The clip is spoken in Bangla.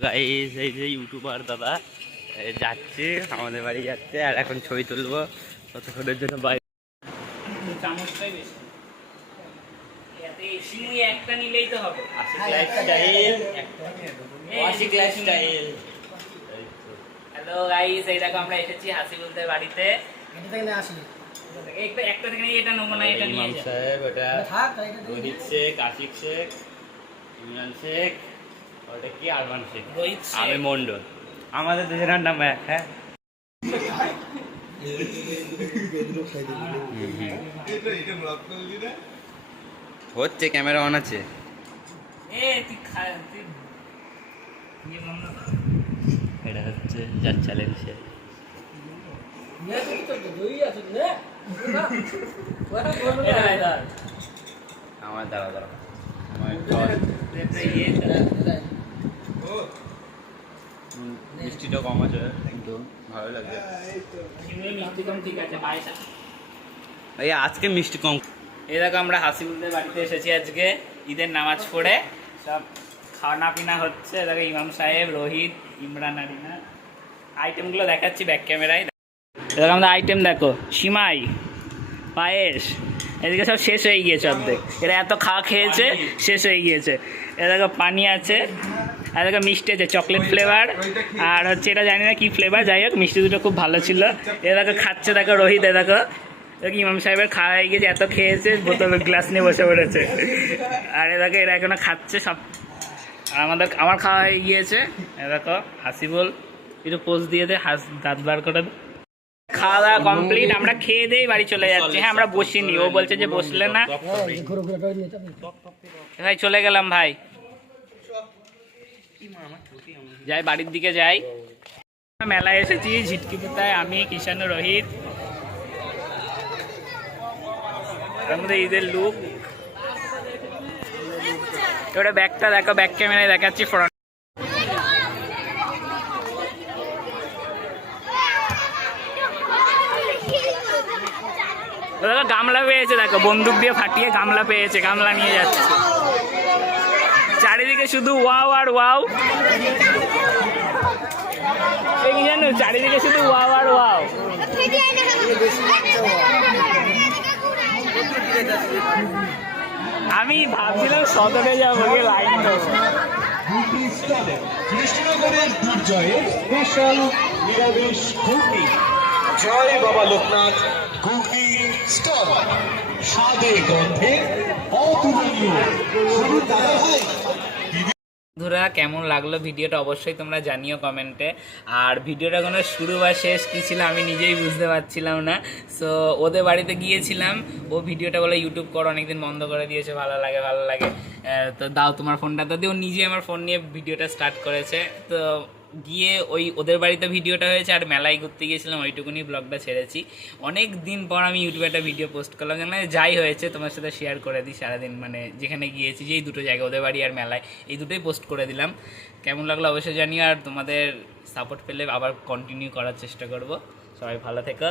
গাইস এই যে ইউটিউবার দাদা যাচ্ছে আমাদের বাড়ি যাচ্ছে আর এখন ছবি তুলবো ততক্ষণের জন্য বাইরে চামচটাই বেশি এতে সিমুই একটা নিলেই তো হবে হ্যালো গাইস এই দেখো আমরা এসেছি হাসিবুলদের বাড়িতে একটা থেকে এটা নেবো না এটা নিয়ে ইমাম সাহেব ওটা রোহিত শেখ আশিক শেখ ইমরান শেখ ওটা কি আরমান শেখ আমি মন্ডল আমাদের দুজনের নাম এক। হ্যাঁ হচ্ছে ক্যামেরা অন আছে এটা হচ্ছে যার চ্যালেঞ্জ আমার দাঁড়া দাঁড়া মিষ্টিটা কম আছে একদম ভালো লাগছে মিষ্টি কম ঠিক আছে এই আজকে মিষ্টি কম। এই দেখো আমরা হাসিবুলদের বাড়িতে এসেছি আজকে ঈদের নামাজ পড়ে সব খাওয়া পিনা হচ্ছে দেখো ইমাম সাহেব রোহিত ইমরান আরিনা আইটেমগুলো দেখাচ্ছি ব্যাক ক্যামেরায়। দেখো আমাদের আইটেম দেখো সিমাই পায়েস এদিকে সব শেষ হয়ে গিয়েছে অর্ধেক এরা এত খাওয়া খেয়েছে শেষ হয়ে গিয়েছে। এ দেখো পানি আছে আর দেখো মিষ্টি আছে চকলেট ফ্লেভার আর হচ্ছে এটা জানি না কি ফ্লেভার যাই হোক মিষ্টি দুটো খুব ভালো ছিল। এ দেখো খাচ্ছে দেখো রোহিত এ দেখো ইমাম সাহেবের খাওয়া হয়ে গিয়েছে এত খেয়েছে বোতল গ্লাস নিয়ে বসে পড়েছে আর এ দেখো এরা এখনো খাচ্ছে সব আর আমার খাওয়া হয়ে গিয়েছে। এ দেখো হাসিবুল একটু পোজ দিয়ে দে দাঁত বার করে দে। খাওয়া দাওয়া কমপ্লিট আমরা খেয়ে দিয়ে বাড়ি চলে যাচ্ছি। হ্যাঁ আমরা বসিনি ও বলছে যে বসলে না ভাই চলে গেলাম ভাই যাই বাড়ির দিকে যাই। মেলায় এসেছি ঝিটকি পুতায় আমি কিষান রোহিত আমাদের ঈদের লুক ওটা ব্যাগটা দেখো ব্যাক ক্যামেরায় দেখাচ্ছি ফ্রন্ট দেখো গামলা পেয়েছে দেখো বন্দুক দিয়ে ফাটিয়ে গামলা পেয়েছে গামলা নিয়ে যাচ্ছে চারিদিকে শুধু ওয়াও আর ওয়াও কি জানো চারিদিকে শুধু ওয়াও আর ওয়াও। আমি ভাবছিলাম সদরে যাবো লাইন কৃষ্ণনগরের দুর্জয়ে স্পেশাল নিরামিষ ঘুগনি জয় বাবা লোকনাথ ঘুগনি স্টল স্বাদে গন্ধে অতুলনীয়। দাদা ভাই বন্ধুরা কেমন লাগলো ভিডিওটা অবশ্যই তোমরা জানিও কমেন্টে। আর ভিডিওটা কোনো শুরু বা শেষ কী ছিল আমি নিজেই বুঝতে পারছিলাম না। সো ওদের বাড়িতে গিয়েছিলাম ও ভিডিওটা বলে ইউটিউব করো অনেকদিন বন্ধ করে দিয়েছে ভালো লাগে তো দাও তোমার ফোনটা তো দিয়ে ও নিজে আমার ফোন নিয়ে ভিডিওটা স্টার্ট করেছে। তো গিয়ে ওদের বাড়িতে ভিডিওটা হয়েছে আর মেলায় ঘুরতে গিয়েছিলাম ওইটুকুনি ব্লগটা ছেড়েছি। অনেক দিন পর আমি ইউটিউবে একটা ভিডিও পোস্ট করলাম মানে যাই হয়েছে তোমার সাথে শেয়ার করে দিই সারাদিন মানে যেখানে গিয়েছি যেই দুটো জায়গা ওদের বাড়ি আর মেলায় এই দুটোই পোস্ট করে দিলাম। কেমন লাগলো অবশ্যই জানিও আর তোমাদের সাপোর্ট পেলে আবার কন্টিনিউ করার চেষ্টা করব। সবাই ভালো থেকো।